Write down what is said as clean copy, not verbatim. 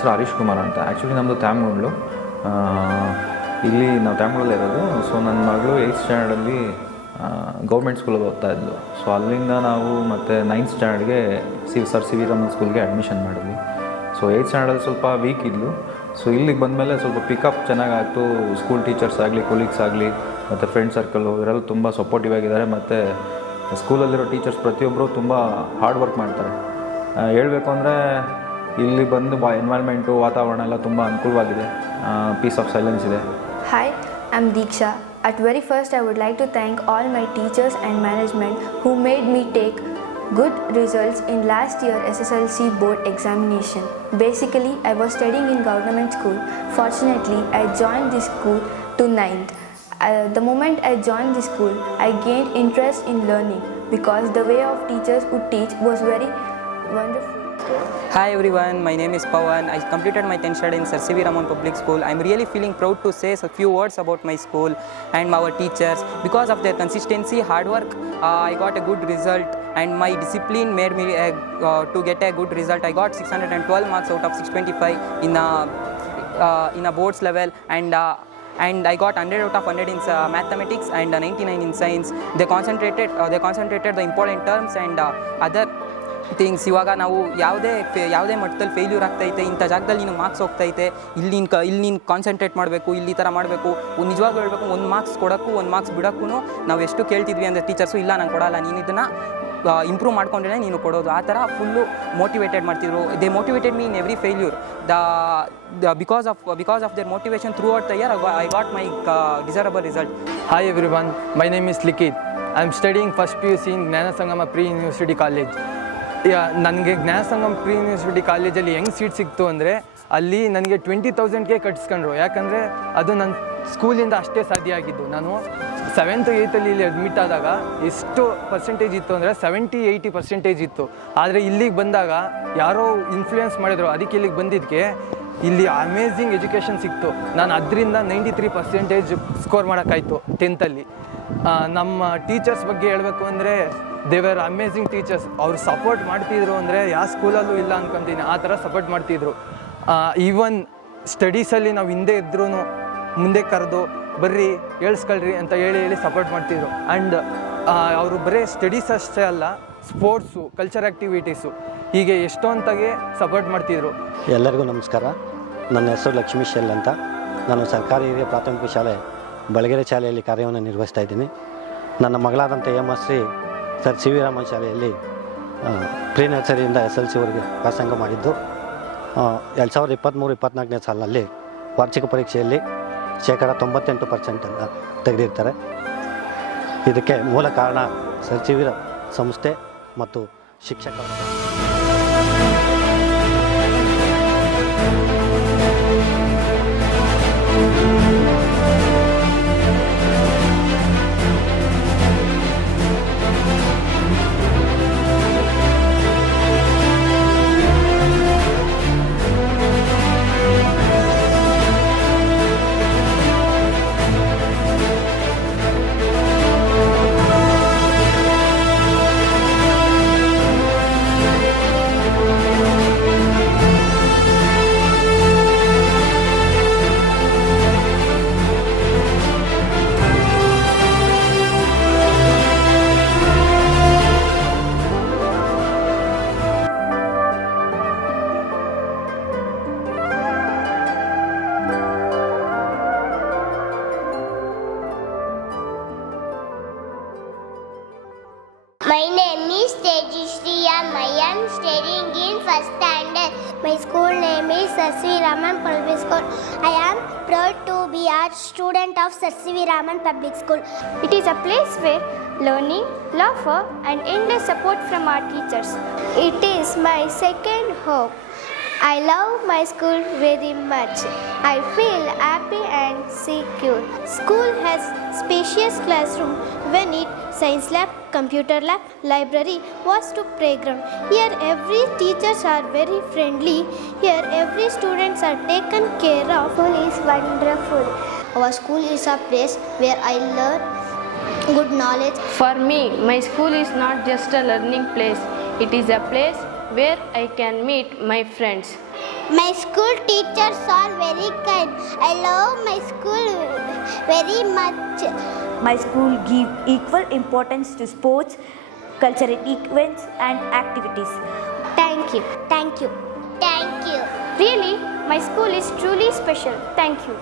ಹೆಸರು ಹರೀಶ್ ಕುಮಾರ್ ಅಂತ. ಆ್ಯಕ್ಚುಲಿ ನಮ್ಮದು ತ್ಯಾಮೂಳು. ಇಲ್ಲಿ ನಾವು ತ್ಯಾಮೂಳಲ್ಲೇ ಇರೋದು. ಸೊ ನನ್ನ ಮಗಳು 8th ಸ್ಟ್ಯಾಂಡರ್ಡಲ್ಲಿ ಗೌರ್ಮೆಂಟ್ ಸ್ಕೂಲಲ್ಲಿ ಓದ್ತಾ ಇದ್ಲು. ಸೊ ಅಲ್ಲಿಂದ ನಾವು ಮತ್ತು 9th ಸ್ಟ್ಯಾಂಡರ್ಡ್ಗೆ ಸರ್ ಸಿ ವಿ ರಾಮನ್ ಸ್ಕೂಲ್ಗೆ ಅಡ್ಮಿಷನ್ ಮಾಡಿದ್ವಿ. ಸೊ 8th ಸ್ಟ್ಯಾಂಡರ್ಡಲ್ಲಿ ಸ್ವಲ್ಪ ವೀಕ್ ಇದ್ಲು. ಸೊ ಇಲ್ಲಿಗೆ ಬಂದಮೇಲೆ ಸ್ವಲ್ಪ ಪಿಕಪ್ ಚೆನ್ನಾಗಾಯಿತು. ಸ್ಕೂಲ್ ಟೀಚರ್ಸ್ ಆಗಲಿ, ಕೊಲೀಗ್ಸ್ ಆಗಲಿ, ಮತ್ತು ಫ್ರೆಂಡ್ ಸರ್ಕಲ್ಲು ಇವರೆಲ್ಲ ತುಂಬ ಸಪೋರ್ಟಿವ್ ಆಗಿದ್ದಾರೆ. ಮತ್ತು ಸ್ಕೂಲಲ್ಲಿರೋ ಟೀಚರ್ಸ್ ಪ್ರತಿಯೊಬ್ಬರು ತುಂಬ ಹಾರ್ಡ್ ವರ್ಕ್ ಮಾಡ್ತಾರೆ. ಹೇಳಬೇಕು ಅಂದರೆ ಇಲ್ಲಿ ಬಂದು ಎನ್ವೈರ್ಮೆಂಟು, ವಾತಾವರಣ ಎಲ್ಲ ತುಂಬ ಅನುಕೂಲವಾಗಿದೆ. ಪೀಸ್ ಆಫ್ ಸೈಲೆನ್ಸ್ ಇದೆ. Hi, I'm Deeksha. At very first I would like to thank all my teachers and management who made me take good results in last year SSLC board examination. Basically, I was studying in government school. Fortunately, I joined this school to 9th. The moment I joined the school, I gained interest in learning because the way of teachers would teach was very wonderful. Hi everyone, my name is Pawan. I completed my 10th standard in Sir C.V. Raman Public School. I'm really feeling proud to say a few words about my school and our teachers. Because of their consistency, hard work, I got a good result, and my discipline made me to get a good result. I got 612 marks out of 625 in a boards level, and I got 100 out of 100 in mathematics and 99 in science. They concentrated the important terms and other things. ಇವಾಗ ನಾವು ಯಾವುದೇ ಮಟ್ಟದಲ್ಲಿ failure ಆಗ್ತೈತೆ, ಇಂಥ ಜಾಗದಲ್ಲಿ ನೀನು marks ಹೋಗ್ತೈತೆ, ಇಲ್ಲಿ ನೀನು ಕಾನ್ಸಂಟ್ರೇಟ್ ಮಾಡಬೇಕು, ಇಲ್ಲಿ ಈ ಥರ ಮಾಡಬೇಕು, ನಿಜವಾಗ್ಲೂ ಹೇಳಬೇಕು, 1 ಮಾರ್ಕ್ಸ್ ಕೊಡೋಕ್ಕೂ 1 ಮಾರ್ಕ್ಸ್ ಬಿಡೋಕ್ಕೂ ನಾವು ಎಷ್ಟು ಕೇಳ್ತಿದ್ವಿ ಅಂದರೆ ಟೀಚರ್ಸು ಇಲ್ಲ ನಾನು ಕೊಡೋಲ್ಲ, ನೀನು ಇದನ್ನು ಇಂಪ್ರೂವ್ ಮಾಡ್ಕೊಂಡ್ರೆ ನೀನು ಕೊಡೋದು, ಆ ಥರ ಫುಲ್ಲು ಮೋಟಿವೇಟೆಡ್ ಮಾಡ್ತಿದ್ರು. They motivated me in every failure. Because of their motivation throughout the year, I got my desirable result. Hi everyone, my name is Likit. I am studying first PUC in Gnanasangama Pre-University College. ನನಗೆ ಜ್ಞಾನಸಂಗಮ pre university ಕಾಲೇಜಲ್ಲಿ ಹೆಂಗೆ seat ಸಿಕ್ತು ಅಂದರೆ ಅಲ್ಲಿ ನನಗೆ 20,000ಗೆ ಕಟ್ಸ್ಕೊಂಡ್ರು. ಯಾಕಂದರೆ ಅದು ನನ್ನ ಸ್ಕೂಲಿಂದ ಅಷ್ಟೇ ಸಾಧ್ಯ ಆಗಿದ್ದು. ನಾನು 7th 8th ಇಲ್ಲಿ ಅಡ್ಮಿಟ್ ಆದಾಗ ಎಷ್ಟು ಪರ್ಸೆಂಟೇಜ್ ಇತ್ತು ಅಂದರೆ 70-80% ಇತ್ತು. ಆದರೆ ಇಲ್ಲಿಗೆ ಬಂದಾಗ ಯಾರೋ ಇನ್ಫ್ಲೂಯೆನ್ಸ್ ಮಾಡಿದ್ರು, ಅದಕ್ಕೆ ಇಲ್ಲಿಗೆ ಬಂದಿದ್ದಕ್ಕೆ ಇಲ್ಲಿ ಅಮೇಝಿಂಗ್ ಎಜುಕೇಷನ್ ಸಿಕ್ತು. ನಾನು ಅದರಿಂದ 93% ಸ್ಕೋರ್ ಮಾಡೋಕ್ಕಾಯಿತು 10th. ನಮ್ಮ ಟೀಚರ್ಸ್ ಬಗ್ಗೆ ಹೇಳಬೇಕು ಅಂದರೆ ದೇ ವರ್ ಅಮೇಝಿಂಗ್ ಟೀಚರ್ಸ್. ಅವ್ರು ಸಪೋರ್ಟ್ ಮಾಡ್ತಿದ್ರು ಅಂದರೆ ಯಾವ ಸ್ಕೂಲಲ್ಲೂ ಇಲ್ಲ ಅಂದ್ಕೊತೀನಿ, ಆ ಥರ ಸಪೋರ್ಟ್ ಮಾಡ್ತಿದ್ರು. ಈವನ್ ಸ್ಟಡೀಸಲ್ಲಿ ನಾವು ಹಿಂದೆ ಇದ್ರೂ ಮುಂದೆ ಕರೆದು ಬರ್ರಿ ಹೇಳ್ಸ್ಕೊಳ್ರಿ ಅಂತ ಹೇಳಿ ಸಪೋರ್ಟ್ ಮಾಡ್ತಿದ್ರು. ಆ್ಯಂಡ್ ಅವರು ಬರೀ ಸ್ಟಡೀಸ್ ಅಷ್ಟೇ ಅಲ್ಲ, ಸ್ಪೋರ್ಟ್ಸು, ಕಲ್ಚರ್ ಆ್ಯಕ್ಟಿವಿಟೀಸು, ಹೀಗೆ ಎಷ್ಟೊಂತಾಗೆ ಸಪೋರ್ಟ್ ಮಾಡ್ತಿದ್ರು. ಎಲ್ಲರಿಗೂ ನಮಸ್ಕಾರ. ನನ್ನ ಹೆಸರು ಲಕ್ಷ್ಮೀಶ್ ಎಲ್ ಅಂತ. ನಾನು ಸರ್ಕಾರಿ ಹಿರಿಯ ಪ್ರಾಥಮಿಕ ಶಾಲೆ ಬಳಗೆರೆ ಶಾಲೆಯಲ್ಲಿ ಕಾರ್ಯವನ್ನು ನಿರ್ವಹಿಸ್ತಾ ಇದ್ದೀನಿ. ನನ್ನ ಮಗಳಾದಂಥ ಶ್ರೀ ಸರ್ ಸಿ ವಿ ರಾಮನ್ ಶಾಲೆಯಲ್ಲಿ ಪ್ರೀ ನರ್ಸರಿಯಿಂದ SLCವರೆಗೆ ವ್ಯಾಸಂಗ ಮಾಡಿದ್ದು. 2023-24ನೇ ಸಾಲಿನಲ್ಲಿ ವಾರ್ಷಿಕ ಪರೀಕ್ಷೆಯಲ್ಲಿ 98% ತೆಗೆದಿರ್ತಾರೆ. ಇದಕ್ಕೆ ಮೂಲ ಕಾರಣ ಸರ್ ಸಿ ವಿ ಸಂಸ್ಥೆ ಮತ್ತು ಶಿಕ್ಷಕರು. My name is Tejishriya. I am studying in first standard. My school name is Sir C.V. Raman Public School. I am proud to be a student of Sir C.V. Raman Public School. It is a place where learning, laughter and endless support from our teachers. It is my second home. I love my school very much. I feel happy and secure. School has spacious classroom, Vanit, science lab, computer lab, library, vast playground. Here every teachers are very friendly. Here every students are taken care of. School is wonderful. Our school is a place where I learn good knowledge. For me, my school is not just a learning place. It is a place where I can meet my friends. My school teachers are very kind. I love my school very much. My school give equal importance to sports, cultural events and activities. Thank you. Thank you. Thank you. Really, my school is truly special. Thank you.